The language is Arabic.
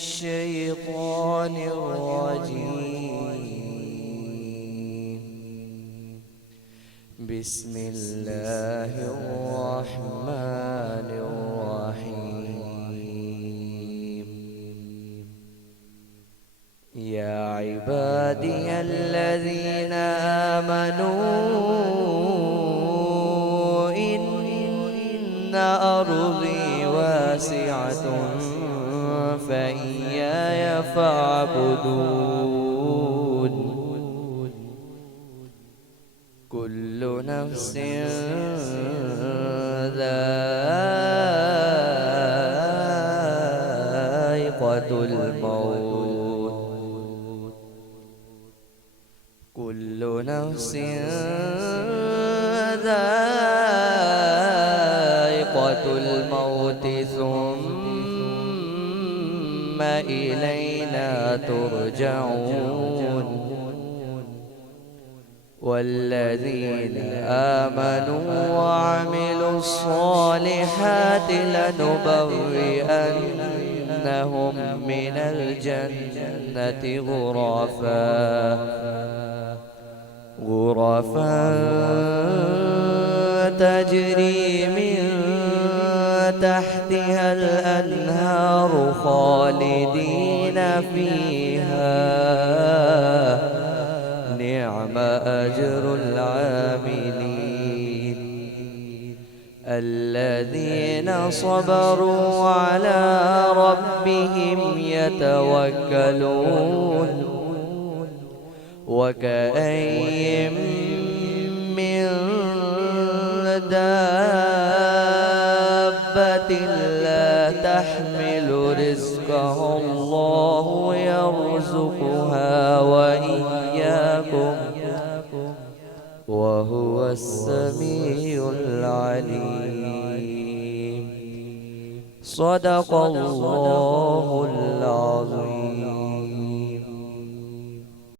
الشيطان الرجيم. بسم الله الرحمن الرحيم. يا عبادي الذين آمنوا إن أرضي واسعة فإياي فاعبدون. كل نفس ذائقة الموت. كل نفس ذائقة الموت ثم إلينا ترجعون. والذين آمنوا وعملوا الصالحات لنبوئنهم من الجنة غرفا تجري من تحتها الأنهار خالدين فيها. نعم أجر العاملين الذين صبروا على ربهم يتوكلون. وكأين من دابة لا تحمل رزقها الله يرزقها وإياكم وهو السميع العليم. صدق الله العظيم.